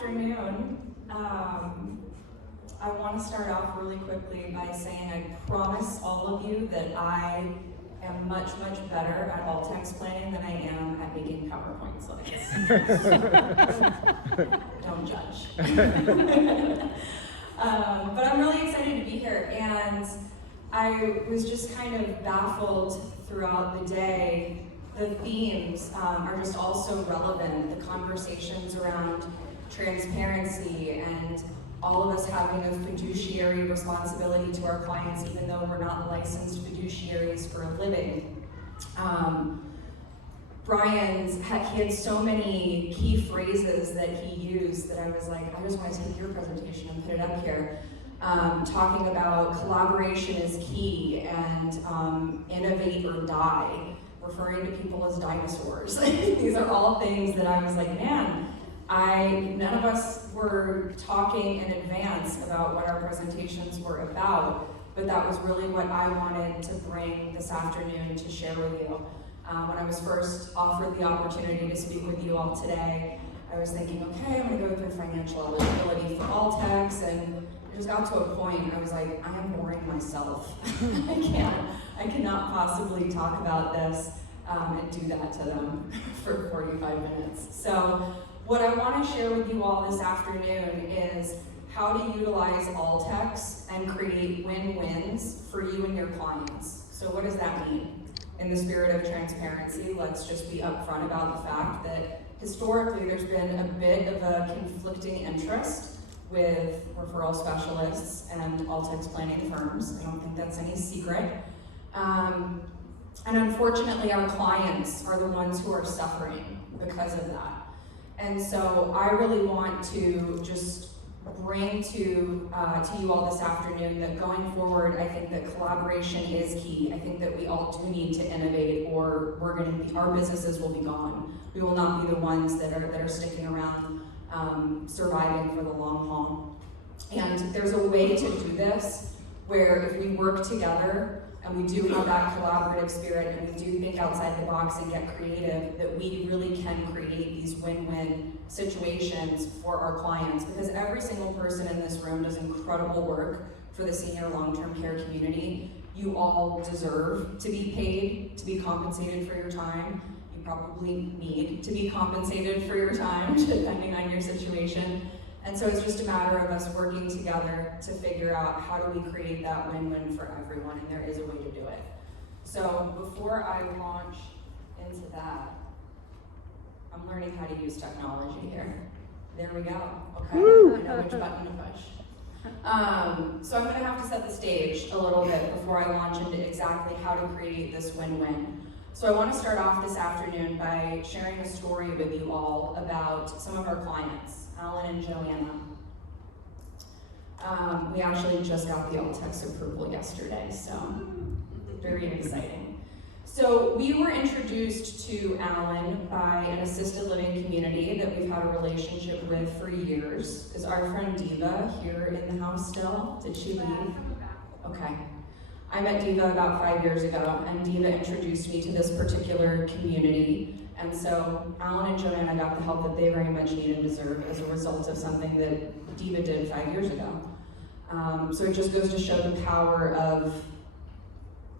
afternoon. I want to start off really quickly by saying I promise all of you that I am much, much better at ALTCS planning than I am at making PowerPoint slides. Don't judge. But I'm really excited to be here, and I was just kind of baffled throughout the day. The themes are just all so relevant. The conversations around transparency and all of us having a fiduciary responsibility to our clients, even though we're not licensed fiduciaries for a living. He had so many key phrases that he used that I was like, I just want to take your presentation and put it up here. Talking about collaboration is key and innovate or die, referring to people as dinosaurs. These are all things that I was like, man, none of us were talking in advance about what our presentations were about, but that was really what I wanted to bring this afternoon to share with you. When I was first offered the opportunity to speak with you all today, I was thinking, okay, I'm gonna go through financial eligibility for ALTCS, and it just got to a point, I was like, I am boring myself. I cannot possibly talk about this and do that to them for 45 minutes. So what I want to share with you all this afternoon is how to utilize ALTCS and create win-wins for you and your clients. So what does that mean? In the spirit of transparency, let's just be upfront about the fact that historically there's been a bit of a conflicting interest with referral specialists and ALTCS planning firms. I don't think that's any secret. And unfortunately, our clients are the ones who are suffering because of that. And so I really want to just bring to you all this afternoon that going forward, I think that collaboration is key. I think that we all do need to innovate, or our businesses will be gone. We will not be the ones that are sticking around, surviving for the long haul. And there's a way to do this where if we work together and we do have that collaborative spirit and we do think outside the box and get creative, that we really can create these win-win situations for our clients, because every single person in this room does incredible work for the senior long-term care community. You all deserve to be paid, to be compensated for your time. You probably need to be compensated for your time, depending on your situation. And so it's just a matter of us working together to figure out how do we create that win-win for everyone, and there is a way to do it. So before I launch into that, I'm learning how to use technology here. There we go, okay? Woo! I know which button to push. So I'm gonna have to set the stage a little bit before I launch into exactly how to create this win-win. So I wanna start off this afternoon by sharing a story with you all about some of our clients, Alan and Joanna. We actually just got the ALTCS approval yesterday, so very exciting. So we were introduced to Alan by an assisted living community that we've had a relationship with for years. Is our friend Diva here in the house still? Did she leave? Okay. I met Diva about 5 years ago, and Diva introduced me to this particular community. And so Alan and Joanna got the help that they very much need and deserve as a result of something that Diva did 5 years ago. So it just goes to show the power of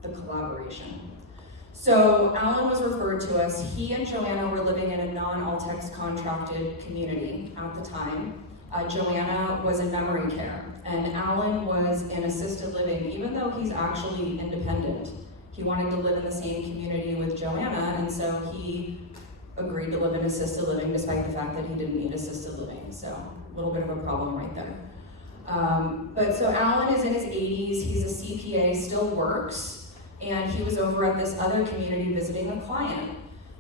the collaboration. So Alan was referred to us. He and Joanna were living in a non-ALTCS contracted community at the time. Joanna was in memory care, and Alan was in assisted living, even though he's actually independent. He wanted to live in the same community with Joanna, and so he agreed to live in assisted living despite the fact that he didn't need assisted living. So a little bit of a problem right there. But so Alan is in his 80s, he's a CPA, still works, and he was over at this other community visiting a client.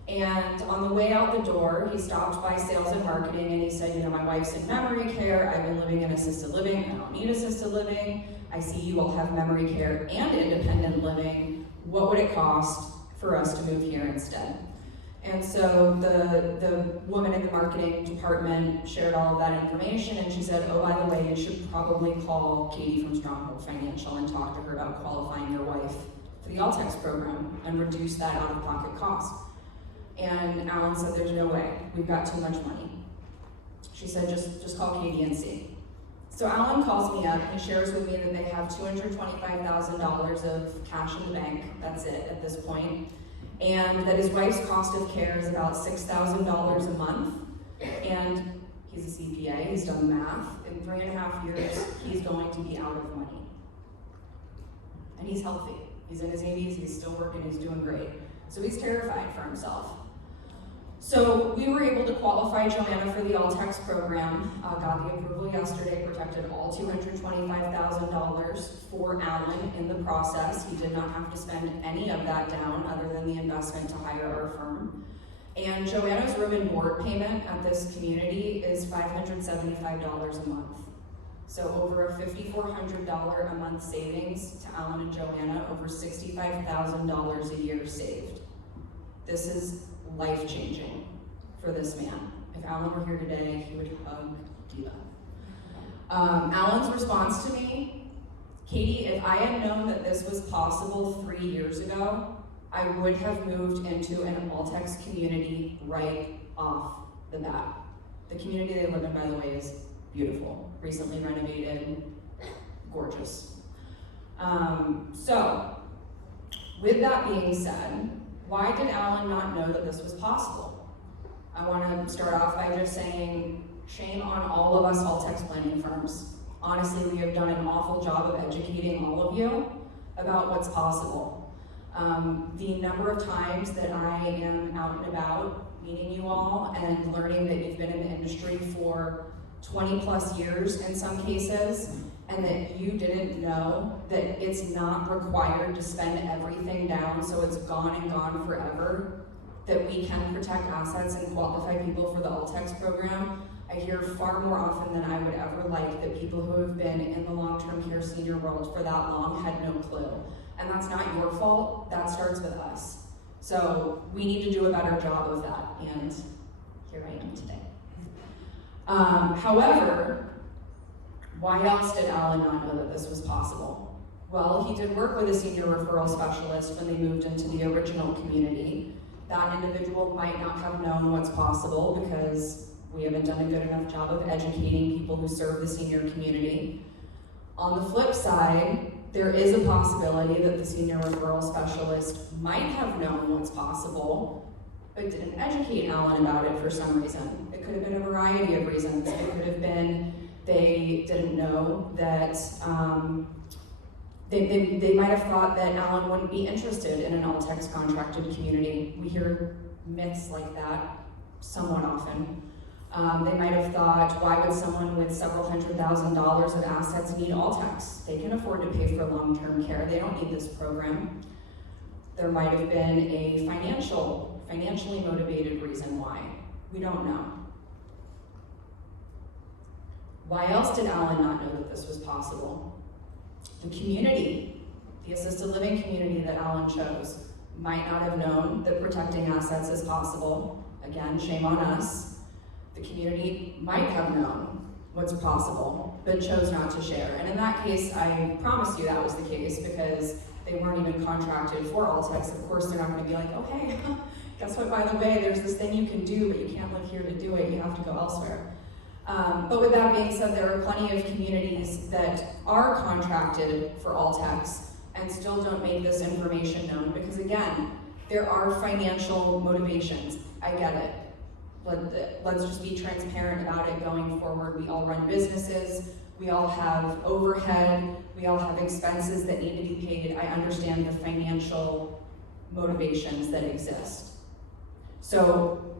And on the way out the door, he stopped by sales and marketing, and he said, you know, my wife's in memory care, I've been living in assisted living, I don't need assisted living, I see you all have memory care and independent living, what would it cost for us to move here instead? And so the woman in the marketing department shared all of that information, and she said, oh, by the way, you should probably call Katie from Stronghold Financial and talk to her about qualifying your wife for the ALTCS program and reduce that out-of-pocket cost. And Alan said, there's no way, we've got too much money. She said, just call Katie and see. So Alan calls me up and shares with me that they have $225,000 of cash in the bank, that's it at this point, and that his wife's cost of care is about $6,000 a month, and he's a CPA, he's done the math. In 3.5 years, he's going to be out of money. And he's healthy. He's in his 80s, he's still working, he's doing great. So he's terrified for himself. So we were able to qualify Joanna for the ALTCS program, got the approval yesterday, protected all $225,000 for Alan in the process. He did not have to spend any of that down other than the investment to hire our firm. And Joanna's room and board payment at this community is $575 a month. So over a $5,400 a month savings to Alan and Joanna, over $65,000 a year saved. This is life-changing for this man. If Alan were here today, he would hug Diva. Alan's response to me, Katie, if I had known that this was possible 3 years ago, I would have moved into an ALTCS community right off the bat. The community they live in, by the way, is beautiful, recently renovated, gorgeous. So, with that being said, why did Alan not know that this was possible? I want to start off by just saying, shame on all of us ALTCS planning firms. Honestly, we have done an awful job of educating all of you about what's possible. The number of times that I am out and about meeting you all and learning that you've been in the industry for 20 plus years in some cases, and that you didn't know that it's not required to spend everything down so it's gone and gone forever, that we can protect assets and qualify people for the ALTCS program. I hear far more often than I would ever like that people who have been in the long-term care senior world for that long had no clue. And that's not your fault, that starts with us. So we need to do a better job of that, and here I am today. However, why else did Alan not know that this was possible? Well, he did work with a senior referral specialist when they moved into the original community. That individual might not have known what's possible because we haven't done a good enough job of educating people who serve the senior community. On the flip side, there is a possibility that the senior referral specialist might have known what's possible, but didn't educate Alan about it for some reason. It could have been a variety of reasons. It could have been they didn't know that, they might have thought that Alan wouldn't be interested in an ALTCS contracted community. We hear myths like that somewhat often. They might have thought, why would someone with several $100,000 of assets need ALTCS? They can afford to pay for long-term care. They don't need this program. There might have been a financially motivated reason why. We don't know. Why else did Alan not know that this was possible? The community, the assisted living community that Alan chose, might not have known that protecting assets is possible. Again, shame on us. The community might have known what's possible, but chose not to share. And in that case, I promise you that was the case because they weren't even contracted for ALTCS. Of course, they're not going to be like, oh, hey, guess what, by the way, there's this thing you can do, but you can't live here to do it. You have to go elsewhere. But with that being said, there are plenty of communities that are contracted for ALTCS and still don't make this information known because, again, there are financial motivations. I get it. Let's just be transparent about it going forward. We all run businesses, we all have overhead, we all have expenses that need to be paid. I understand the financial motivations that exist. So,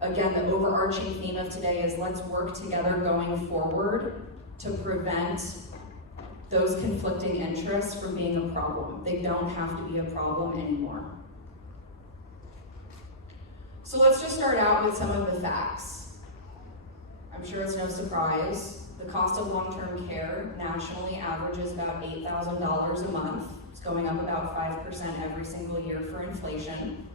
again, the overarching theme of today is let's work together going forward to prevent those conflicting interests from being a problem. They don't have to be a problem anymore. So let's just start out with some of the facts. I'm sure it's no surprise. The cost of long-term care nationally averages about $8,000 a month. It's going up about 5% every single year for inflation.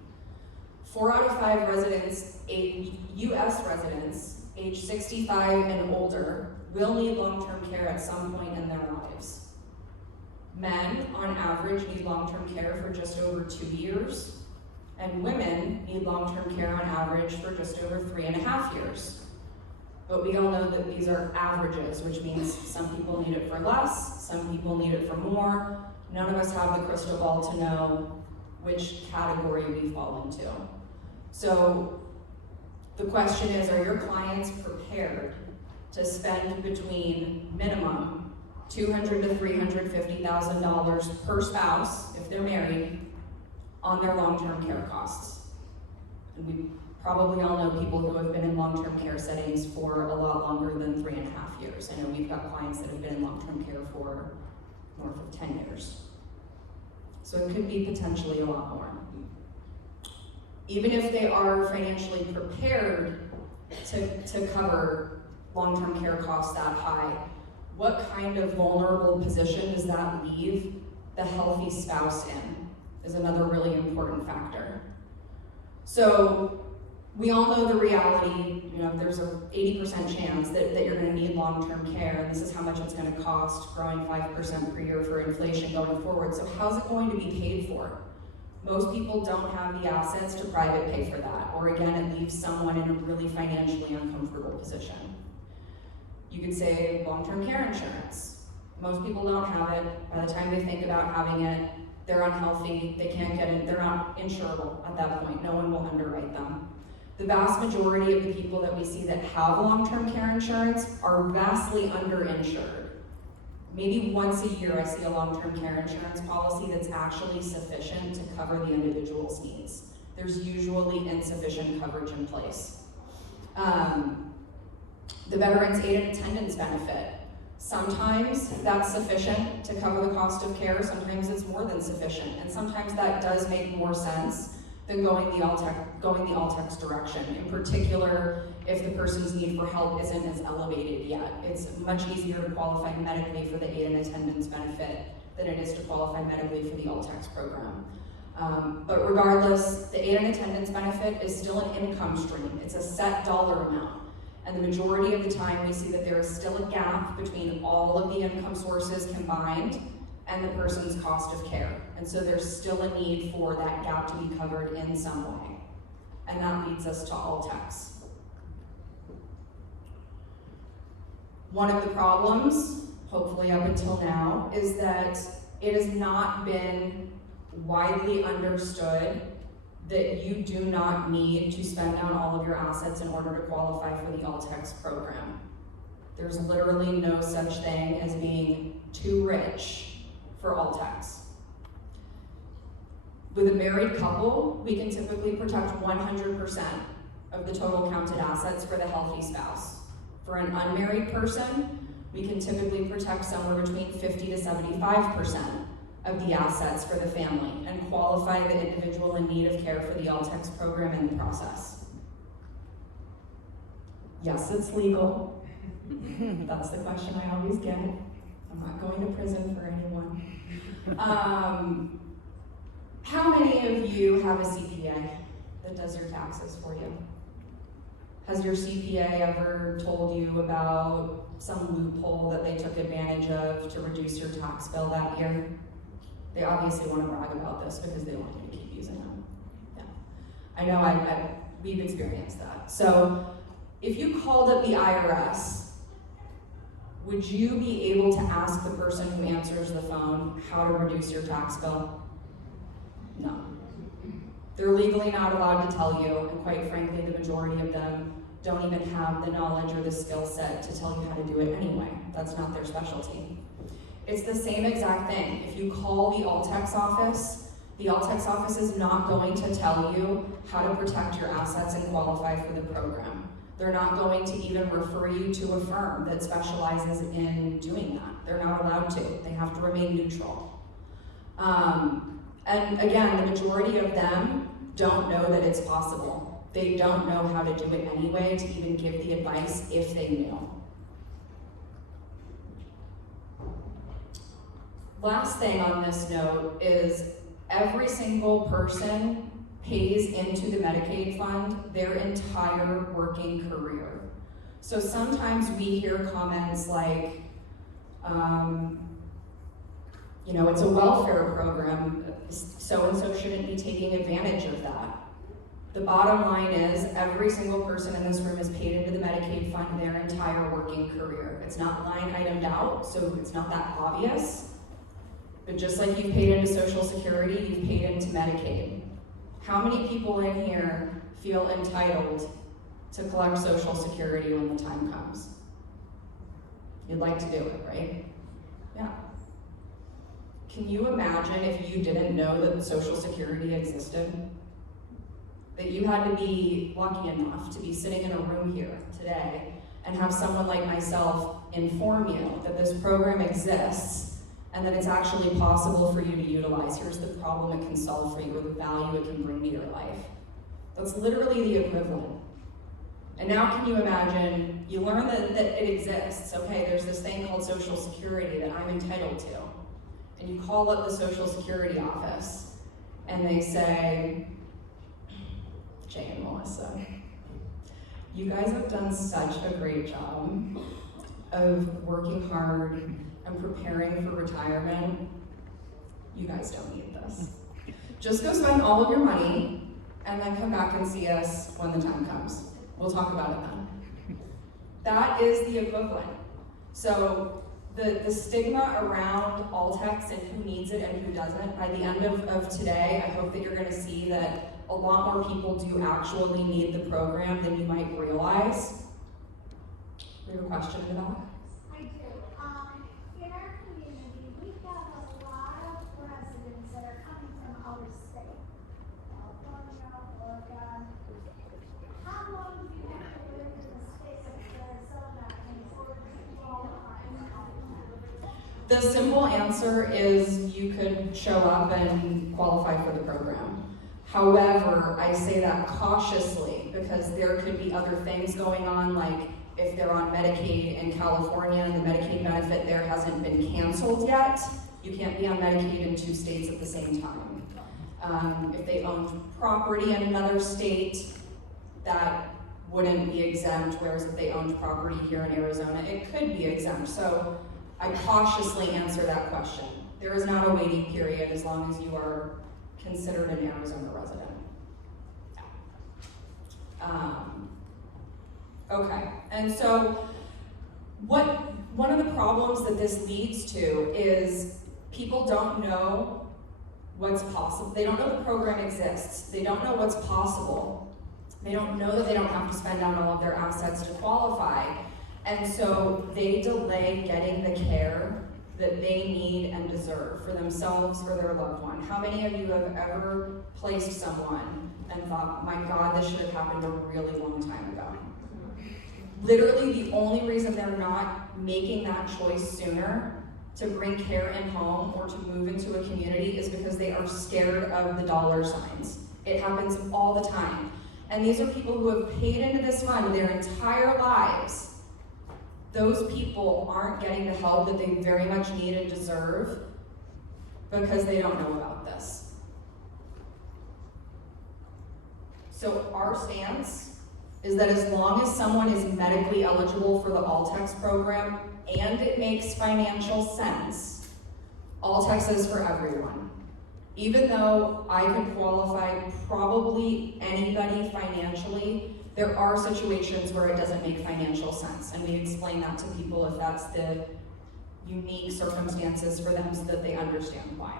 4 out of 5 residents, U.S. residents, age 65 and older, will need long-term care at some point in their lives. Men, on average, need long-term care for just over 2 years. And women need long-term care on average for just over 3.5 years. But we all know that these are averages, which means some people need it for less, some people need it for more. None of us have the crystal ball to know which category we fall into. So the question is, are your clients prepared to spend between minimum $200,000 to $350,000 per spouse, if they're married, on their long-term care costs? And we probably all know people who have been in long-term care settings for a lot longer than 3.5 years. I know we've got clients that have been in long-term care for north of 10 years. So it could be potentially a lot more. Even if they are financially prepared to cover long-term care costs that high, what kind of vulnerable position does that leave the healthy spouse in is another really important factor. So we all know the reality, there's an 80% chance that you're gonna need long-term care, and this is how much it's gonna cost, growing 5% per year for inflation going forward. So how's it going to be paid for? Most people don't have the assets to private pay for that, or again, it leaves someone in a really financially uncomfortable position. You could say long-term care insurance. Most people don't have it. By the time they think about having it, they're unhealthy, they can't get it, they're not insurable at that point. No one will underwrite them. The vast majority of the people that we see that have long-term care insurance are vastly underinsured. Maybe once a year I see a long-term care insurance policy that's actually sufficient to cover the individual's needs. There's usually insufficient coverage in place. The Veterans Aid and Attendance Benefit. Sometimes that's sufficient to cover the cost of care, sometimes it's more than sufficient, and sometimes that does make more sense than going the ALTCS direction. In particular, if the person's need for help isn't as elevated yet. It's much easier to qualify medically for the aid and attendance benefit than it is to qualify medically for the ALTCS program. But regardless, the aid and attendance benefit is still an income stream. It's a set dollar amount. And the majority of the time we see that there is still a gap between all of the income sources combined and the person's cost of care. And so there's still a need for that gap to be covered in some way. And that leads us to ALTCS. One of the problems, hopefully up until now, is that it has not been widely understood that you do not need to spend down all of your assets in order to qualify for the ALTCS program. There's literally no such thing as being too rich for ALTCS. With a married couple, we can typically protect 100% of the total counted assets for the healthy spouse. For an unmarried person, we can typically protect somewhere between 50 to 75% of the assets for the family and qualify the individual in need of care for the ALTCS program in the process. Yes, it's legal. That's the question I always get. I'm not going to prison for anyone. How many of you have a CPA that does your taxes for you? Has your CPA ever told you about some loophole that they took advantage of to reduce your tax bill that year? They obviously want to brag about this because they want you to keep using them. Yeah. I know we've experienced that. So if you called up the IRS, would you be able to ask the person who answers the phone how to reduce your tax bill? No. They're legally not allowed to tell you, and quite frankly, the majority of them don't even have the knowledge or the skill set to tell you how to do it anyway. That's not their specialty. It's the same exact thing. If you call the ALTCS office is not going to tell you how to protect your assets and qualify for the program. They're not going to even refer you to a firm that specializes in doing that. They're not allowed to. They have to remain neutral. And again, the majority of them don't know that it's possible. They don't know how to do it anyway to even give the advice if they knew. Last thing on this note is every single person pays into the Medicaid fund their entire working career. So sometimes we hear comments like, it's a welfare program, so-and-so shouldn't be taking advantage of that. The bottom line is every single person in this room is paid into the Medicaid fund their entire working career. It's not line itemed out, so it's not that obvious. But just like you've paid into Social Security, you've paid into Medicaid. How many people in here feel entitled to collect Social Security when the time comes? You'd like to do it, right? Yeah. Can you imagine if you didn't know that Social Security existed? That you had to be lucky enough to be sitting in a room here today and have someone like myself inform you that this program exists and that it's actually possible for you to utilize. Here's the problem it can solve for you or the value it can bring to your life. That's literally the equivalent. And now can you imagine, you learn that it exists. Okay, there's this thing called Social Security that I'm entitled to. And you call up the Social Security office and they say, Jay and Melissa, you guys have done such a great job of working hard and preparing for retirement. You guys don't need this. Just go spend all of your money and then come back and see us when the time comes. We'll talk about it then. That is the equivalent. So the stigma around ALTCS and who needs it and who doesn't, by the end of today, I hope that you're gonna see that a lot more people do actually need the program than you might realize. We have a question in the back? I do. In our community, we've got a lot of residents that are coming from out of state. California, Oregon. How long do you have to live in the state of Arizona in order to qualify? The simple answer is you could show up and qualify for the program. However, I say that cautiously because there could be other things going on, like if they're on Medicaid in California and the Medicaid benefit there hasn't been canceled yet, you can't be on Medicaid in 2 states at the same time. If they owned property in another state, that wouldn't be exempt, whereas if they owned property here in Arizona, it could be exempt. So I cautiously answer that question. There is not a waiting period as long as you are considered an Arizona resident. Okay, and so one of the problems that this leads to is people don't know what's possible. They don't know the program exists. They don't know what's possible. They don't know that they don't have to spend out all of their assets to qualify. And so they delay getting the care that they need and deserve for themselves or their loved one. How many of you have ever placed someone and thought, my God, this should have happened a really long time ago? Literally the only reason they're not making that choice sooner to bring care in home or to move into a community is because they are scared of the dollar signs. It happens all the time. And these are people who have paid into this fund their entire lives. Those people aren't getting the help that they very much need and deserve because they don't know about this. So our stance is that as long as someone is medically eligible for the ALTCS program and it makes financial sense, ALTCS is for everyone. Even though I could qualify probably anybody financially, there are situations where it doesn't make financial sense, and we explain that to people if that's the unique circumstances for them so that they understand why.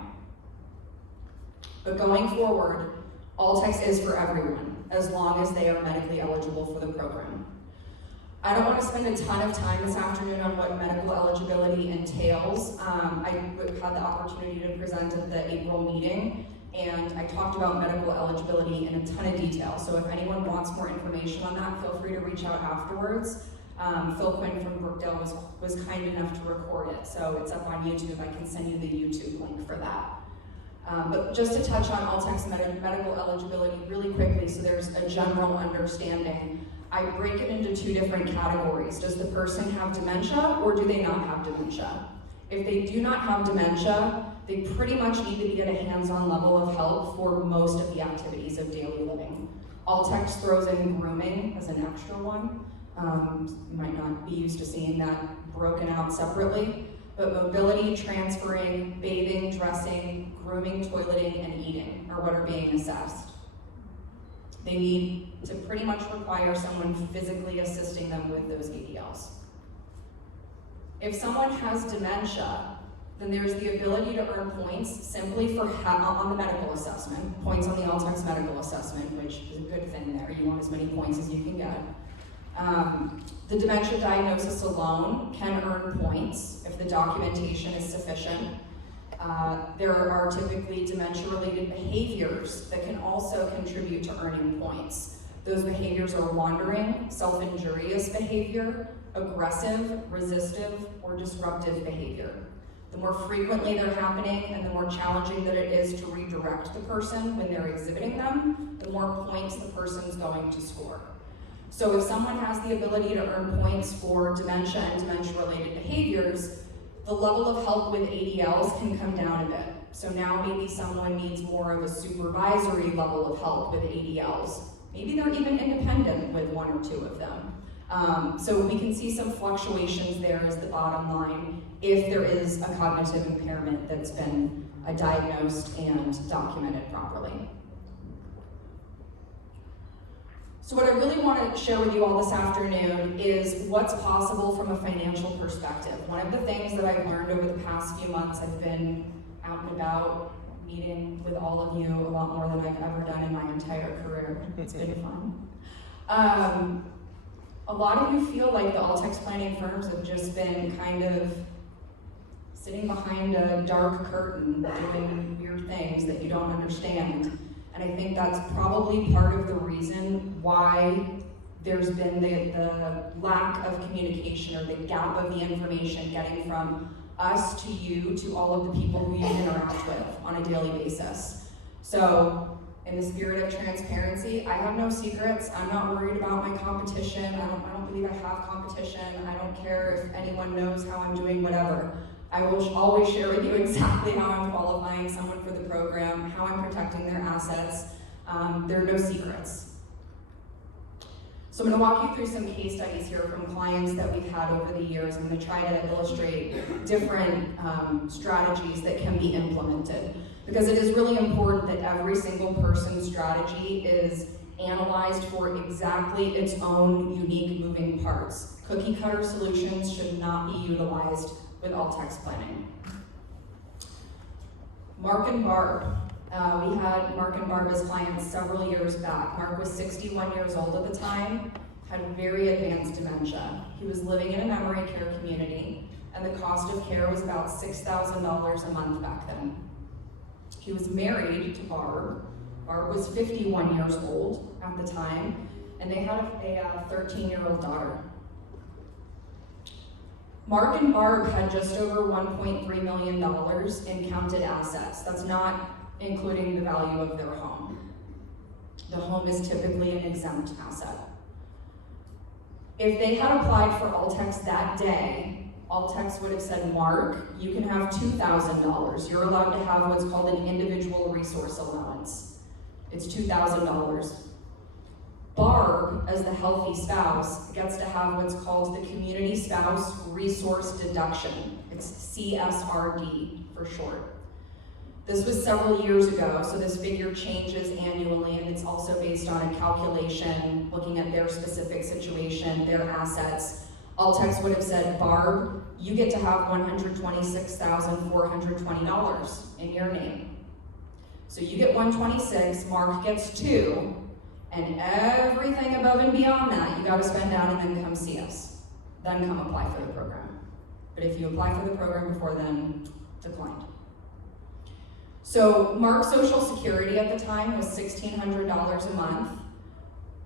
But going forward, ALTCS is for everyone, as long as they are medically eligible for the program. I don't want to spend a ton of time this afternoon on what medical eligibility entails. I had the opportunity to present at the April meeting, and I talked about medical eligibility in a ton of detail. So if anyone wants more information on that, feel free to reach out afterwards. Phil Quinn from Brookdale was kind enough to record it, so it's up on YouTube. I can send you the YouTube link for that. But just to touch on ALTCS medical eligibility really quickly so there's a general understanding, I break it into 2 different categories. Does the person have dementia or do they not have dementia? If they do not have dementia, they pretty much need to be at a hands-on level of help for most of the activities of daily living. ALTCS throws in grooming as an extra one. You might not be used to seeing that broken out separately, but mobility, transferring, bathing, dressing, grooming, toileting, and eating are what are being assessed. They need to pretty much require someone physically assisting them with those ADLs. If someone has dementia, then there's the ability to earn points simply for on the medical assessment, points on the ALTCS medical assessment, which is a good thing there. You want as many points as you can get. The dementia diagnosis alone can earn points if the documentation is sufficient. There are typically dementia-related behaviors that can also contribute to earning points. Those behaviors are wandering, self-injurious behavior, aggressive, resistive, or disruptive behavior. The more frequently they're happening and the more challenging that it is to redirect the person when they're exhibiting them, the more points the person's going to score. So if someone has the ability to earn points for dementia and dementia-related behaviors, the level of help with ADLs can come down a bit. So now maybe someone needs more of a supervisory level of help with ADLs. Maybe they're even independent with one or two of them. So we can see some fluctuations there as the bottom line if there is a cognitive impairment that's been diagnosed and documented properly. So what I really want to share with you all this afternoon is what's possible from a financial perspective. One of the things that I've learned over the past few months, I've been out and about meeting with all of you a lot more than I've ever done in my entire career. It's been fun. A lot of you feel like the ALTCS planning firms have just been kind of sitting behind a dark curtain doing weird things that you don't understand. And I think that's probably part of the reason why there's been the lack of communication or the gap of the information getting from us to you to all of the people who you interact with on a daily basis. So in the spirit of transparency, I have no secrets. I'm not worried about my competition. I don't believe I have competition. I don't care if anyone knows how I'm doing whatever. I will always share with you exactly how I'm qualifying someone for the program, how I'm protecting their assets. There are no secrets. So I'm going to walk you through some case studies here from clients that we've had over the years. I'm going to try to illustrate different strategies that can be implemented, because it is really important that every single person's strategy is analyzed for exactly its own unique moving parts. Cookie cutter solutions should not be utilized with ALTCS planning. Mark and Barb. We had Mark and Barb as clients several years back. Mark was 61 years old at the time, had very advanced dementia. He was living in a memory care community, and the cost of care was about $6,000 a month back then. He was married to Barb. Barb was 51 years old at the time, and they had a 13-year-old daughter. Mark and Barb had just over $1.3 million in counted assets. That's not including the value of their home. The home is typically an exempt asset. If they had applied for ALTCS that day, ALTCS would have said, Mark, you can have $2,000. You're allowed to have what's called an individual resource allowance. It's $2,000. Barb, as the healthy spouse, gets to have what's called the Community Spouse Resource Deduction. It's CSRD for short. This was several years ago, so this figure changes annually, and it's also based on a calculation looking at their specific situation, their assets. ALTCS would have said, Barb, you get to have $126,420 in your name. So you get $126, Mark gets $2, and everything above and beyond that, you gotta spend down and then come see us. Then come apply for the program. But if you apply for the program before then, declined. So Mark's Social Security at the time was $1,600 a month.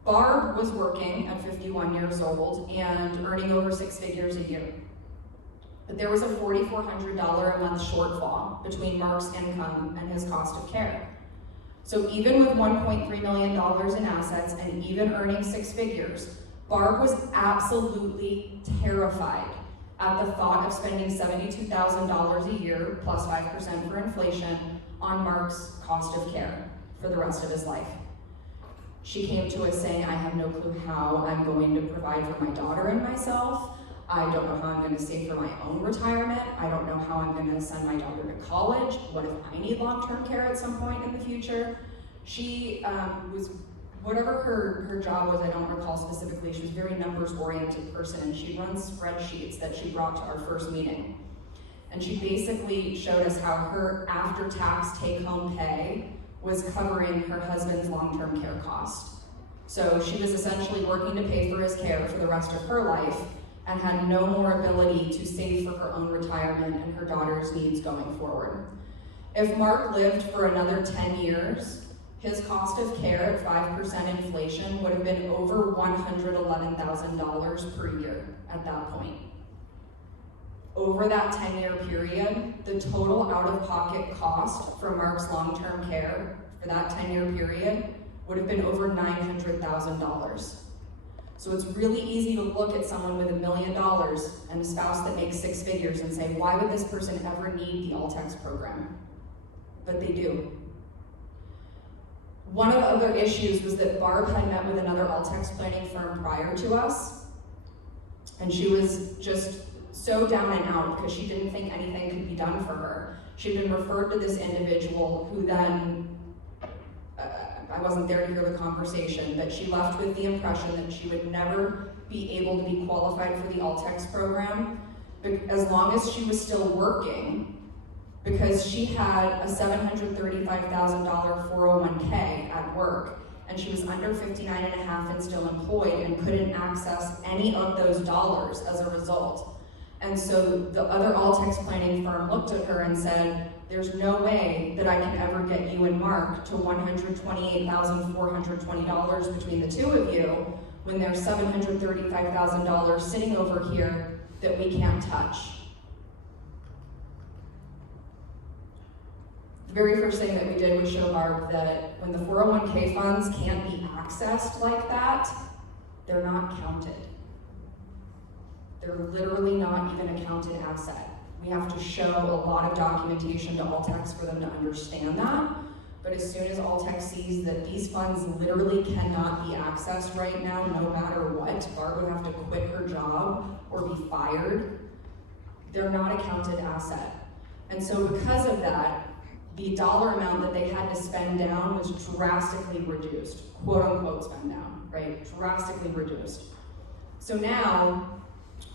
Barb was working at 51 years old and earning over 6 figures a year. But there was a $4,400 a month shortfall between Mark's income and his cost of care. So even with $1.3 million in assets and even earning 6 figures, Barb was absolutely terrified at the thought of spending $72,000 a year plus 5% for inflation on Mark's cost of care for the rest of his life. She came to us saying, I have no clue how I'm going to provide for my daughter and myself. I don't know how I'm going to save for my own retirement. I don't know how I'm going to send my daughter to college. What if I need long-term care at some point in the future? She was whatever her job was, I don't recall specifically, she was a very numbers-oriented person, and she runs spreadsheets that she brought to our first meeting. And she basically showed us how her after-tax take-home pay was covering her husband's long-term care cost. So she was essentially working to pay for his care for the rest of her life and had no more ability to save for her own retirement and her daughter's needs going forward. If Mark lived for another 10 years, his cost of care at 5% inflation would have been over $111,000 per year at that point. Over that 10-year period, the total out-of-pocket cost for Mark's long-term care for that 10-year period would have been over $900,000. So it's really easy to look at someone with $1 million and a spouse that makes 6 figures and say, why would this person ever need the ALTCS program? But they do. One of the other issues was that Barb had met with another ALTCS planning firm prior to us, and she was just so down and out because she didn't think anything could be done for her. She'd been referred to this individual who then, I wasn't there to hear the conversation, but she left with the impression that she would never be able to be qualified for the ALTCS program as long as she was still working, because she had a $735,000 401k at work, and she was under 59 and a half and still employed and couldn't access any of those dollars as a result. And so the other ALTCS planning firm looked at her and said, there's no way that I can ever get you and Mark to $128,420 between the two of you when there's $735,000 sitting over here that we can't touch. The very first thing that we did was show Barb that when the 401k funds can't be accessed like that, they're not counted. They're literally not even a counted asset. We have to show a lot of documentation to ALTCS for them to understand that. But as soon as ALTCS sees that these funds literally cannot be accessed right now, no matter what, Barb would have to quit her job or be fired, they're not a counted asset. And so because of that, the dollar amount that they had to spend down was drastically reduced, quote unquote spend down, right? Drastically reduced. So now,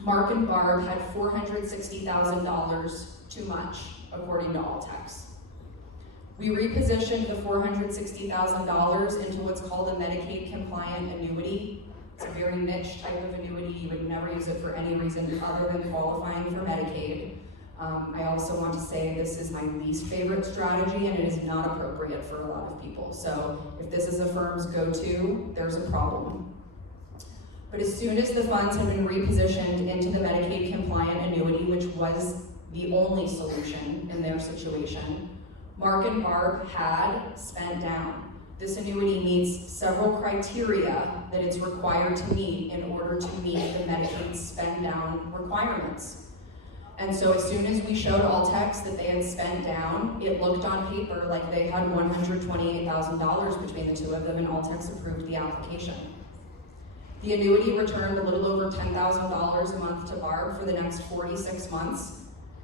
Mark and Barb had $460,000 too much, according to ALTCS. We repositioned the $460,000 into what's called a Medicaid compliant annuity. It's a very niche type of annuity. You would never use it for any reason other than qualifying for Medicaid. I also want to say this is my least favorite strategy, and it is not appropriate for a lot of people. So if this is a firm's go-to, there's a problem. But as soon as the funds had been repositioned into the Medicaid compliant annuity, which was the only solution in their situation, Mark and Barb had spent down. This annuity meets several criteria that it's required to meet in order to meet the Medicaid spend down requirements. And so as soon as we showed ALTCS that they had spent down, it looked on paper like they had $128,000 between the two of them, and ALTCS approved the application. The annuity returned a little over $10,000 a month to Barb for the next 46 months.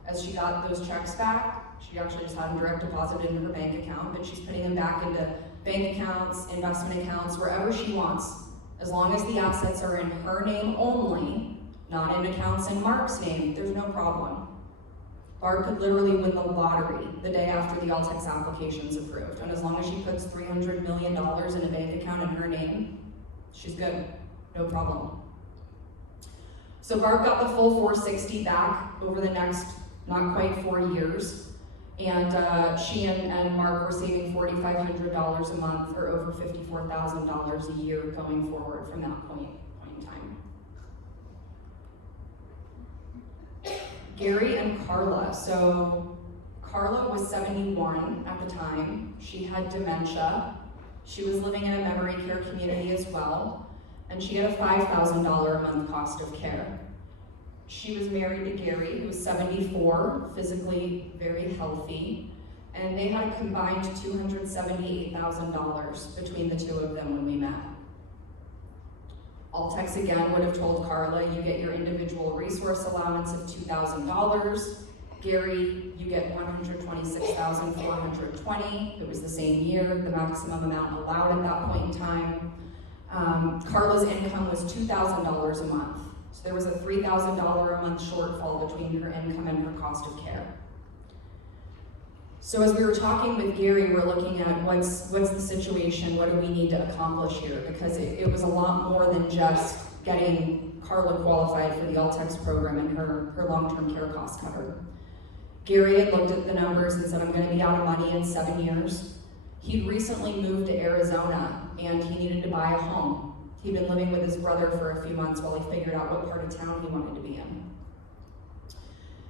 As she got those checks back, she actually just had them direct deposited into her bank account, but she's putting them back into bank accounts, investment accounts, wherever she wants. As long as the assets are in her name only, not in accounts in Mark's name, there's no problem. Barb could literally win the lottery the day after the ALTCS application is approved. And as long as she puts $300 million in a bank account in her name, she's good, no problem. So Barb got the full 460 back over the next not quite 4 years. And she and Mark were saving $4,500 a month, or over $54,000 a year going forward from that point in time. Gary and Carla. So Carla was 71 at the time. She had dementia. She was living in a memory care community as well. And she had a $5,000 a month cost of care. She was married to Gary, who was 74, physically very healthy, and they had a combined $278,000 between the two of them when we met. ALTCS again would have told Carla, you get your individual resource allowance of $2,000, Gary, you get $126,420. It was the same year, the maximum amount allowed at that point in time. Carla's income was $2,000 a month. So there was a $3,000 a month shortfall between her income and her cost of care. So as we were talking with Gary, we're looking at what's the situation, what do we need to accomplish here? Because it was a lot more than just getting Carla qualified for the ALTCS program and her long-term care cost covered. Gary had looked at the numbers and said, I'm going to be out of money in 7 years. He'd recently moved to Arizona and he needed to buy a home. He'd been living with his brother for a few months while he figured out what part of town he wanted to be in.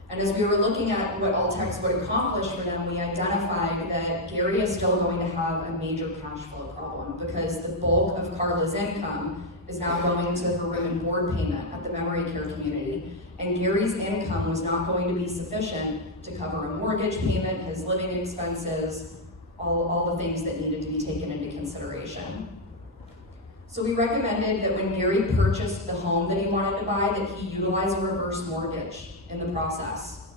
And as we were looking at what ALTCS would accomplish for them, we identified that Gary is still going to have a major cash flow problem because the bulk of Carla's income is now going to her room and board payment at the memory care community. And Gary's income was not going to be sufficient to cover a mortgage payment, his living expenses, all the things that needed to be taken into consideration. So we recommended that when Gary purchased the home that he wanted to buy, that he utilize a reverse mortgage in the process.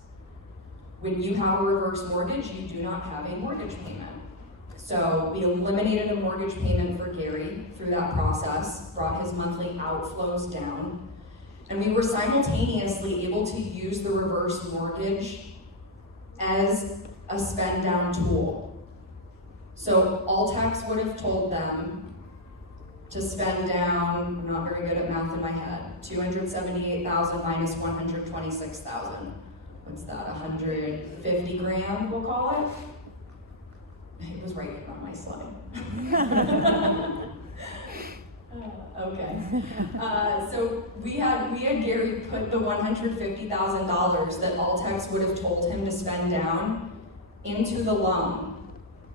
When you have a reverse mortgage, you do not have a mortgage payment. So we eliminated a mortgage payment for Gary through that process, brought his monthly outflows down, and we were simultaneously able to use the reverse mortgage as a spend down tool. So ALTCS would have told them to spend down, I'm not very good at math in my head, $278,000 minus $126,000. What's that, 150 grand, we'll call it? It was right here on my slide. Okay. So we had Gary put the $150,000 that ALTCS would have told him to spend down into the loan.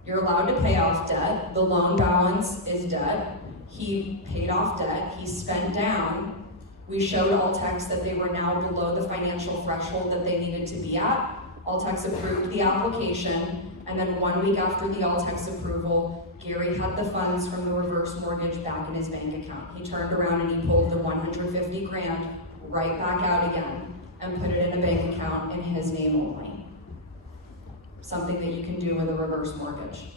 You're allowed to pay off debt. The loan balance is debt. He paid off debt. He spent down. We showed ALTCS that they were now below the financial threshold that they needed to be at. ALTCS approved the application. And then 1 week after the ALTCS approval, Gary had the funds from the reverse mortgage back in his bank account. He turned around and he pulled the 150 grand right back out again and put it in a bank account in his name only. Something that you can do with a reverse mortgage.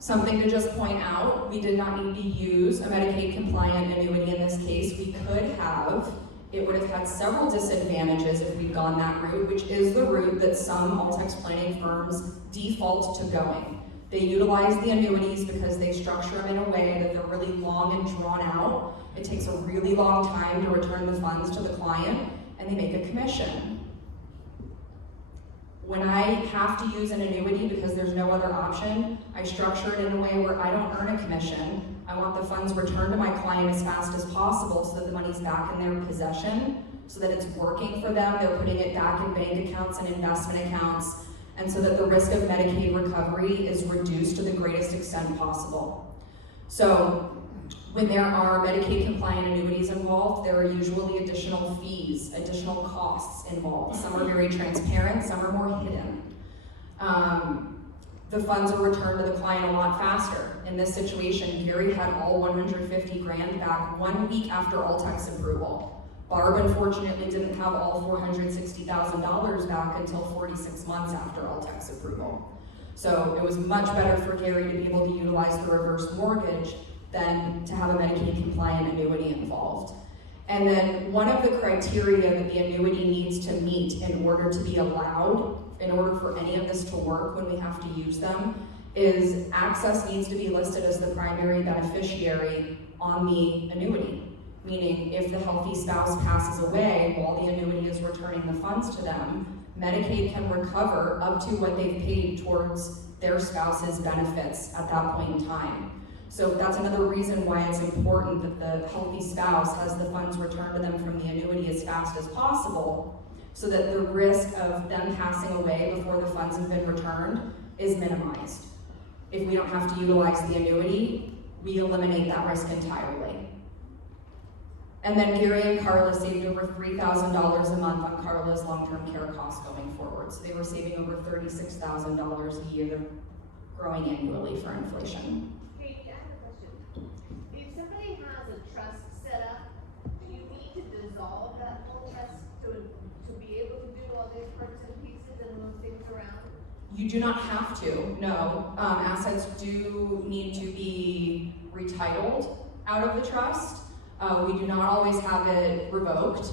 Something to just point out, we did not need to use a Medicaid compliant annuity in this case. We could have. It would have had several disadvantages if we'd gone that route, which is the route that some ALTCS planning firms default to going. They utilize the annuities because they structure them in a way that they're really long and drawn out. It takes a really long time to return the funds to the client, and they make a commission. When I have to use an annuity because there's no other option, I structure it in a way where I don't earn a commission. I want the funds returned to my client as fast as possible so that the money's back in their possession, so that it's working for them, they're putting it back in bank accounts and investment accounts, and so that the risk of Medicaid recovery is reduced to the greatest extent possible. So when there are Medicaid compliant annuities involved, there are usually additional fees, additional costs involved. Some are very transparent, some are more hidden. The funds are returned to the client a lot faster. In this situation, Gary had all 150 grand back 1 week after ALTCS approval. Barb unfortunately didn't have all $460,000 back until 46 months after ALTCS approval. So it was much better for Gary to be able to utilize the reverse mortgage than to have a Medicaid compliant annuity involved. And then one of the criteria that the annuity needs to meet in order to be allowed, in order for any of this to work when we have to use them, is access needs to be listed as the primary beneficiary on the annuity. Meaning, if the healthy spouse passes away while the annuity is returning the funds to them, Medicaid can recover up to what they've paid towards their spouse's benefits at that point in time. So that's another reason why it's important that the healthy spouse has the funds returned to them from the annuity as fast as possible, so that the risk of them passing away before the funds have been returned is minimized. If we don't have to utilize the annuity, we eliminate that risk entirely. And then Gary and Carla saved over $3,000 a month on Carla's long-term care costs going forward. So they were saving over $36,000 a year, growing annually for inflation. Katie, I have a question. If somebody has a trust set up, do you need to dissolve that whole trust to be able to do all this You do not have to, no. Assets do need to be retitled out of the trust. We do not always have it revoked.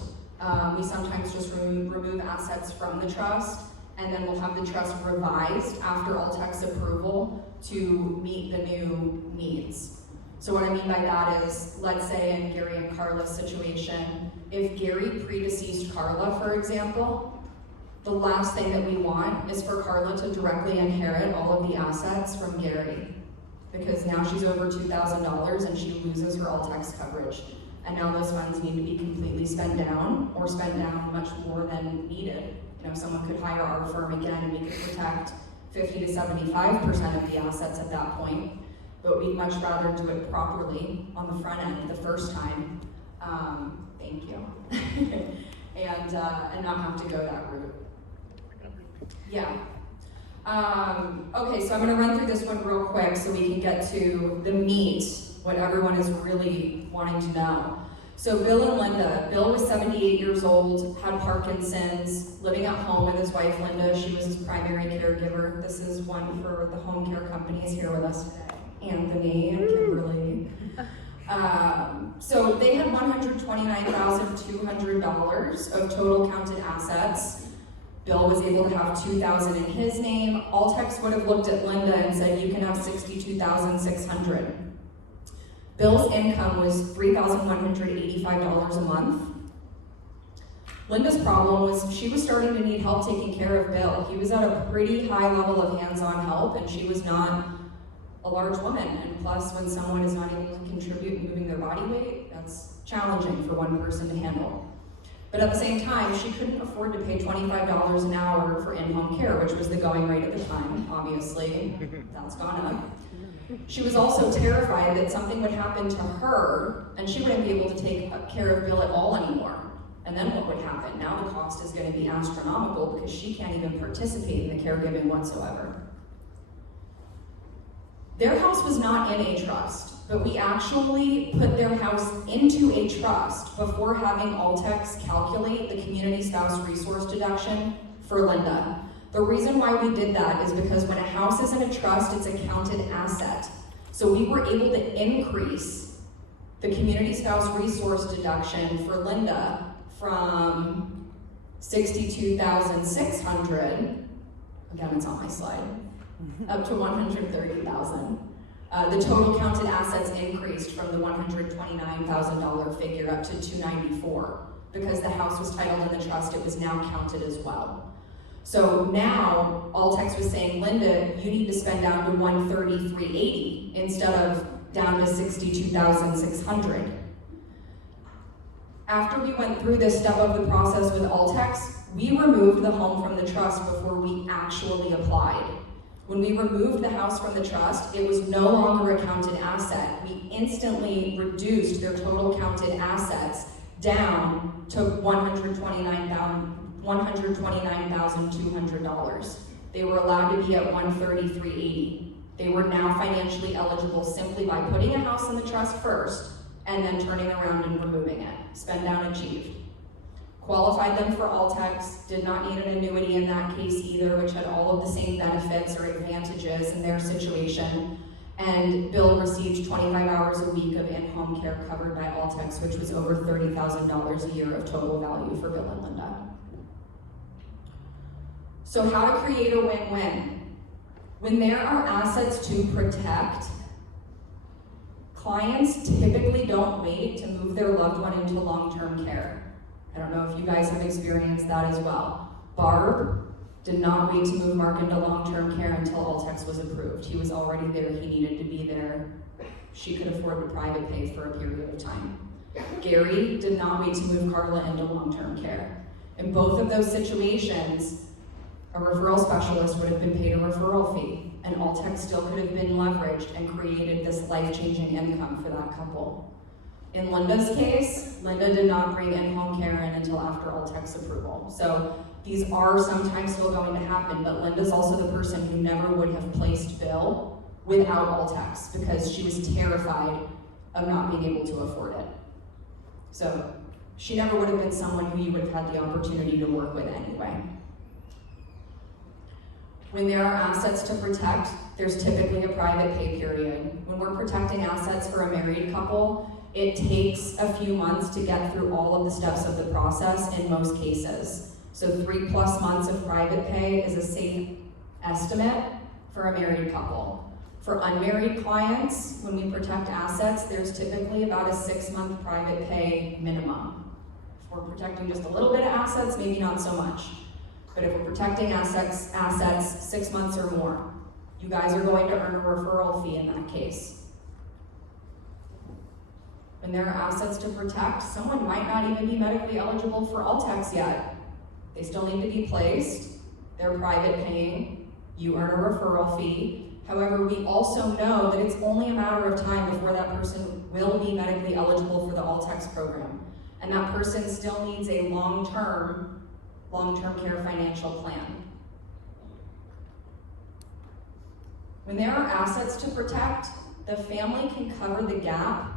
We sometimes just remove assets from the trust, and then we'll have the trust revised after ALTCS approval to meet the new needs. So what I mean by that is, let's say in Gary and Carla's situation, if Gary predeceased Carla, for example, the last thing that we want is for Carla to directly inherit all of the assets from Gary, because now she's over $2,000 and she loses her ALTCS coverage. And now those funds need to be completely spent down, or spent down much more than needed. You know, someone could hire our firm again and we could protect 50 to 75% of the assets at that point, but we'd much rather do it properly on the front end the first time. Thank you. and not have to go that route. Yeah. Okay, so I'm gonna run through this one real quick so we can get to the meat, what everyone is really wanting to know. So Bill and Linda. Bill was 78 years old, had Parkinson's, living at home with his wife Linda. She was his primary caregiver. This is one for the home care companies here with us today. Anthony and Kimberly. So they had $129,200 of total counted assets. Bill was able to have $2,000 in his name. ALTCS would have looked at Linda and said, you can have $62,600. Bill's income was $3,185 a month. Linda's problem was she was starting to need help taking care of Bill. He was at a pretty high level of hands-on help, and she was not a large woman. And plus, when someone is not able to contribute in moving their body weight, that's challenging for one person to handle. But at the same time, she couldn't afford to pay $25 an hour for in-home care, which was the going rate at the time, obviously. That's gone up. She was also terrified that something would happen to her and she wouldn't be able to take care of Bill at all anymore. And then what would happen? Now the cost is going to be astronomical because she can't even participate in the caregiving whatsoever. Their house was not in a trust, but we actually put their house into a trust before having ALTCS calculate the community spouse resource deduction for Linda. The reason why we did that is because when a house is in a trust, it's a counted asset. So we were able to increase the community spouse resource deduction for Linda from $62,600, again, it's on my slide, up to $130,000. The total counted assets increased from the $129,000 figure up to $294,000. Because the house was titled in the trust, it was now counted as well. So now, ALTCS was saying, Linda, you need to spend down to $133,880 instead of down to $62,600. After we went through this step of the process with ALTCS, we removed the home from the trust before we actually applied. When we removed the house from the trust, it was no longer a counted asset. We instantly reduced their total counted assets down to $129,200. They were allowed to be at $133,880. They were now financially eligible simply by putting a house in the trust first and then turning around and removing it. Spend down achieved. Qualified them for ALTCS, did not need an annuity in that case either, which had all of the same benefits or advantages in their situation. And Bill received 25 hours a week of in-home care covered by ALTCS, which was over $30,000 a year of total value for Bill and Linda. So how to create a win-win? When there are assets to protect, clients typically don't wait to move their loved one into long-term care. I don't know if you guys have experienced that as well. Barb did not wait to move Mark into long-term care until ALTCS was approved. He was already there, he needed to be there. She could afford to private pay for a period of time. Gary did not wait to move Carla into long-term care. In both of those situations, a referral specialist would have been paid a referral fee, and ALTCS still could have been leveraged and created this life-changing income for that couple. In Linda's case, Linda did not bring in-home care in until after ALTCS approval. So these are sometimes still going to happen, but Linda's also the person who never would have placed Bill without ALTCS because she was terrified of not being able to afford it. So she never would have been someone who you would have had the opportunity to work with anyway. When there are assets to protect, there's typically a private pay period. When we're protecting assets for a married couple, it takes a few months to get through all of the steps of the process in most cases. So 3+ months of private pay is a safe estimate for a married couple. For unmarried clients, when we protect assets, there's typically about a 6-month private pay minimum. If we're protecting just a little bit of assets, maybe not so much. But if we're protecting assets 6 months or more, you guys are going to earn a referral fee in that case. When there are assets to protect, someone might not even be medically eligible for ALTCS yet. They still need to be placed, they're private paying, you earn a referral fee. However, we also know that it's only a matter of time before that person will be medically eligible for the ALTCS program. And that person still needs a long-term care financial plan. When there are assets to protect, the family can cover the gap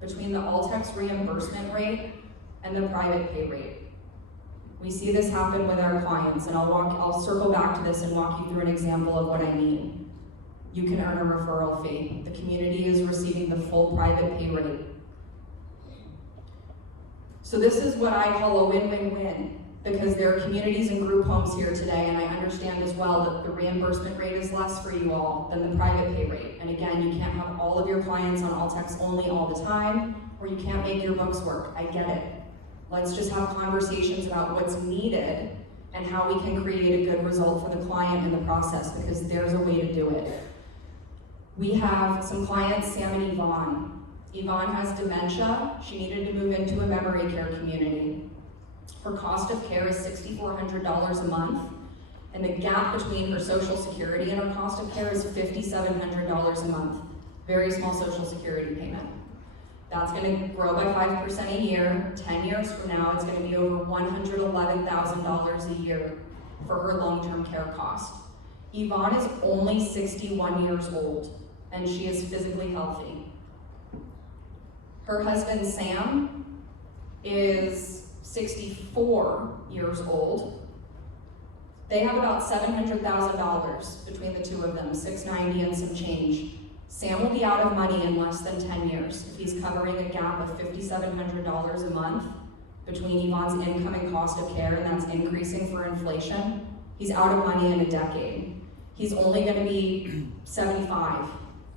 between the ALTCS reimbursement rate and the private pay rate. We see this happen with our clients, and I'll circle back to this and walk you through an example of what I mean. You can earn a referral fee. The community is receiving the full private pay rate. So this is what I call a win-win-win, because there are communities and group homes here today, and I understand as well that the reimbursement rate is less for you all than the private pay rate. And again, you can't have all of your clients on ALTCS only all the time, or you can't make your books work. I get it. Let's just have conversations about what's needed and how we can create a good result for the client in the process, because there's a way to do it. We have some clients, Sam and Yvonne. Yvonne has dementia. She needed to move into a memory care community. Her cost of care is $6,400 a month, and the gap between her Social Security and her cost of care is $5,700 a month. Very small Social Security payment. That's going to grow by 5% a year. 10 years from now, it's going to be over $111,000 a year for her long-term care cost. Yvonne is only 61 years old, and she is physically healthy. Her husband, Sam, is 64 years old. They have about $700,000 between the two of them, $690 and some change. Sam will be out of money in less than 10 years if he's covering a gap of $5,700 a month between Yvonne's income and cost of care, and that's increasing for inflation. He's out of money in a decade. He's only going to be 75.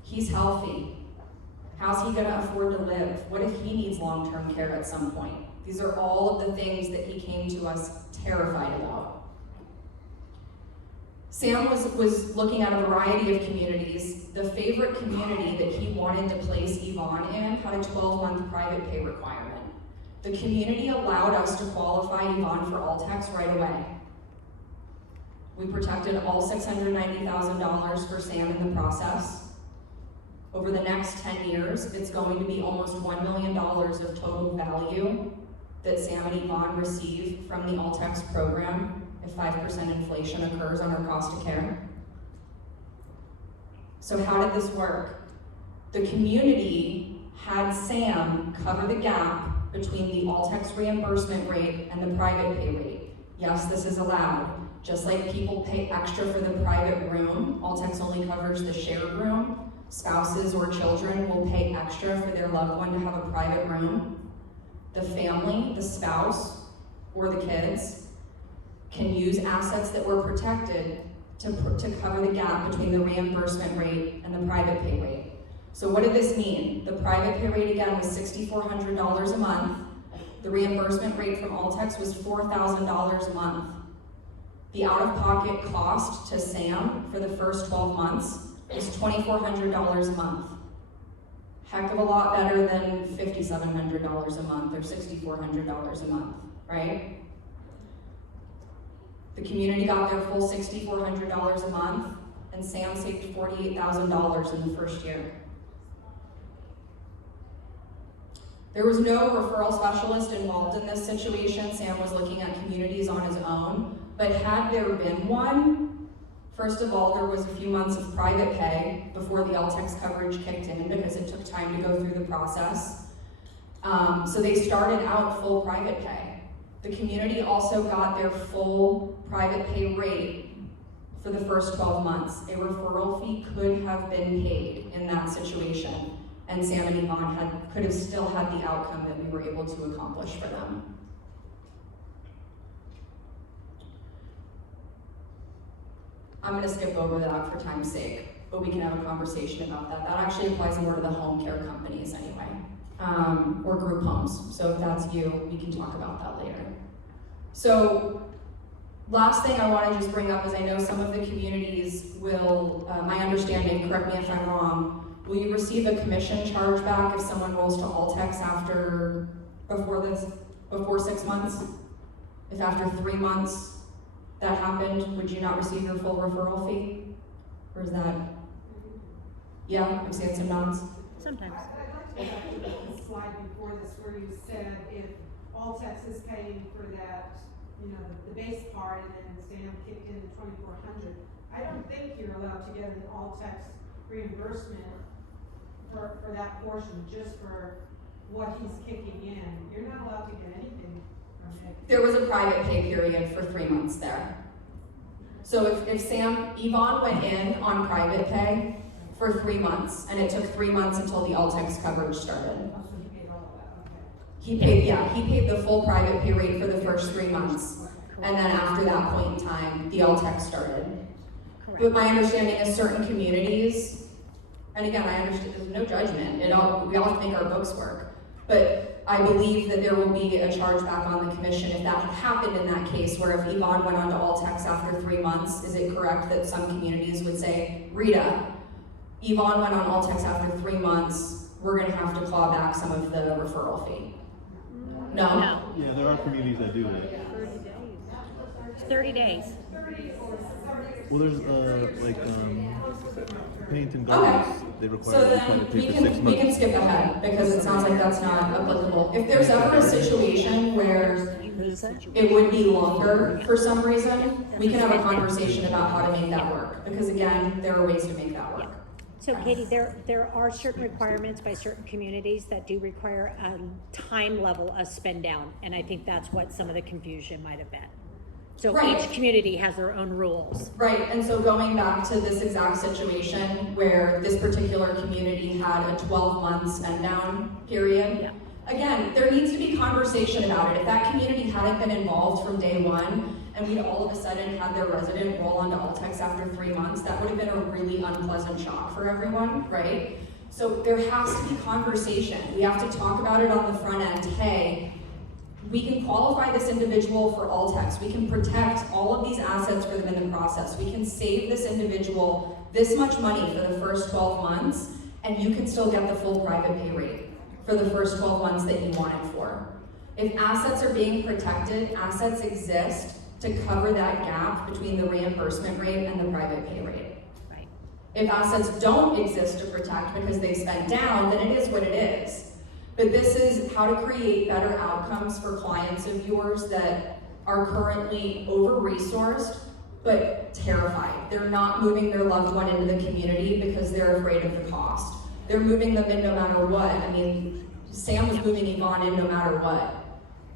He's healthy. How's he going to afford to live? What if he needs long-term care at some point? These are all of the things that he came to us terrified about. Sam was looking at a variety of communities. The favorite community that he wanted to place Yvonne in had a 12-month private pay requirement. The community allowed us to qualify Yvonne for ALTCS right away. We protected all $690,000 for Sam in the process. Over the next 10 years, it's going to be almost $1 million of total value that Sam and Yvonne receive from the ALTCS program if 5% inflation occurs on her cost of care. So how did this work? The community had Sam cover the gap between the ALTCS reimbursement rate and the private pay rate. Yes, this is allowed. Just like people pay extra for the private room, ALTCS only covers the shared room. Spouses or children will pay extra for their loved one to have a private room. The family, the spouse, or the kids can use assets that were protected to cover the gap between the reimbursement rate and the private pay rate. So what did this mean? The private pay rate again was $6,400 a month. The reimbursement rate from ALTCS was $4,000 a month. The out-of-pocket cost to Sam for the first 12 months is $2,400 a month. Heck of a lot better than $5,700 a month or $6,400 a month, right? The community got their full $6,400 a month, and Sam saved $48,000 in the first year. There was no referral specialist involved in this situation. Sam was looking at communities on his own, but had there been one, first of all, there was a few months of private pay before the ALTCS coverage kicked in because it took time to go through the process. So they started out full private pay. The community also got their full private pay rate for the first 12 months. A referral fee could have been paid in that situation, and Sam and Yvonne could have still had the outcome that we were able to accomplish for them. I'm going to skip over that for time's sake, but we can have a conversation about that. That actually applies more to the home care companies anyway, or group homes. So if that's you, we can talk about that later. So last thing I want to just bring up is I know some of the communities will, my understanding, correct me if I'm wrong, will you receive a commission chargeback if someone rolls to ALTCS before 6 months? If after 3 months that happened, would you not receive your full referral fee? Or is that, yeah, I'm seeing some nods. Sometimes. I'd like to go back to the slide before this where you said if ALTCS is paying for that, you know, the base part and then Sam kicked in the 2,400. I don't think you're allowed to get an ALTCS reimbursement for that portion, just for what he's kicking in. You're not allowed to get anything from it. There was a private pay period for 3 months there. So if Yvonne went in on private pay for 3 months, and it took 3 months until the ALTCS coverage started. Oh, so he paid all of that, okay. He paid the full private pay rate for the first 3 months. And then after that point in time, the ALTCS started. Correct. But my understanding is certain communities, and again, I understand there's no judgment, we all have to make our books work. But I believe that there will be a chargeback on the commission if that had happened in that case, where if Yvonne went on to ALTCS after 3 months, is it correct that some communities would say, Rita, Yvonne went on ALTCS after 3 months, we're gonna have to claw back some of the referral fee? No? No. Yeah, there are communities that do that. 30 days. Well, there's Pennington Gardens, they require So the then client to we pay for can 6 we months. can skip ahead because it sounds like that's not applicable. If there's ever a situation where it would be longer for some reason, we can have a conversation about how to make that work. Because again, there are ways to make that work. So Katie, there are certain requirements by certain communities that do require a time level of spend down, and I think that's what some of the confusion might have been. So Right. each community has their own rules. Right, and so going back to this exact situation where this particular community had a 12-month spend down period, Yeah. again, there needs to be conversation about it. If that community hadn't been involved from day one, and we'd all of a sudden had their resident roll onto ALTCS after 3 months, that would have been a really unpleasant shock for everyone, right? So there has to be conversation. We have to talk about it on the front end. Hey, we can qualify this individual for ALTCS. We can protect all of these assets for them in the process. We can save this individual this much money for the first 12 months, and you can still get the full private pay rate for the first 12 months that you want it for. If assets are being protected, assets exist to cover that gap between the reimbursement rate and the private pay rate. Right. If assets don't exist to protect because they spent down, then it is what it is. But this is how to create better outcomes for clients of yours that are currently over-resourced, but terrified. They're not moving their loved one into the community because they're afraid of the cost. They're moving them in no matter what. I mean, Sam was moving Yvonne in no matter what,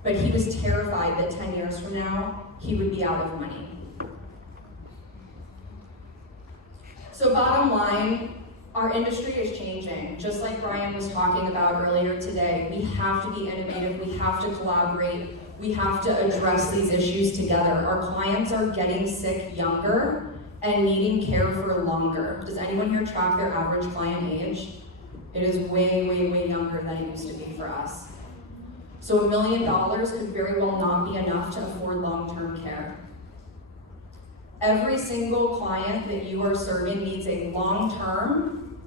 but he was terrified that 10 years from now, he would be out of money. So bottom line, our industry is changing. Just like Brian was talking about earlier today, we have to be innovative, we have to collaborate, we have to address these issues together. Our clients are getting sick younger and needing care for longer. Does anyone here track their average client age? It is way, way, way younger than it used to be for us. So $1 million could very well not be enough to afford long-term care. Every single client that you are serving needs a long-term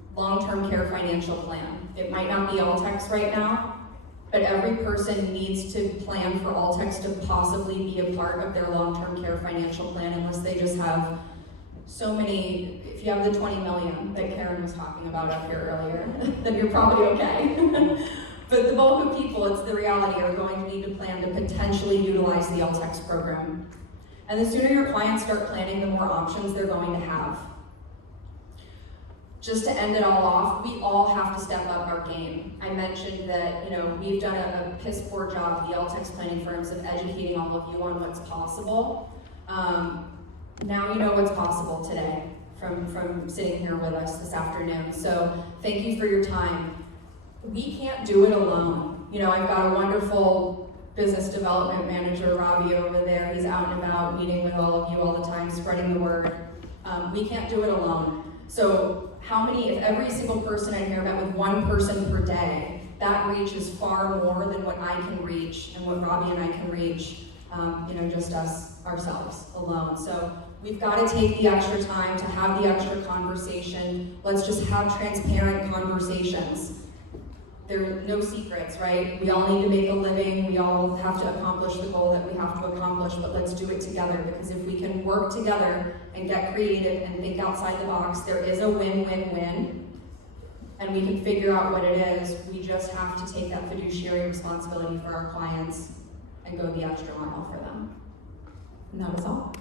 care financial plan. It might not be ALTCS right now, but every person needs to plan for ALTCS to possibly be a part of their long-term care financial plan, unless they just have so many. If you have the 20 million that Karen was talking about up here earlier, then you're probably okay. But the bulk of people, it's the reality, are going to need to plan to potentially utilize the ALTCS program. And the sooner your clients start planning, the more options they're going to have. Just to end it all off, we all have to step up our game. I mentioned that, we've done a piss poor job, the ALTCS planning firms, of educating all of you on what's possible. now you know what's possible today from sitting here with us this afternoon. So thank you for your time. We can't do it alone. You know, I've got a wonderful business development manager, Robbie, over there. He's out and about meeting with all of you all the time, spreading the word. We can't do it alone. So if every single person in here met with one person per day, that reach is far more than what I can reach and what Robbie and I can reach, just us, ourselves, alone. So we've got to take the extra time to have the extra conversation. Let's just have transparent conversations. There are no secrets, right? We all need to make a living. We all have to accomplish the goal that we have to accomplish, but let's do it together, because if we can work together and get creative and think outside the box, there is a win-win-win, and we can figure out what it is. We just have to take that fiduciary responsibility for our clients and go the extra mile for them. And that is all.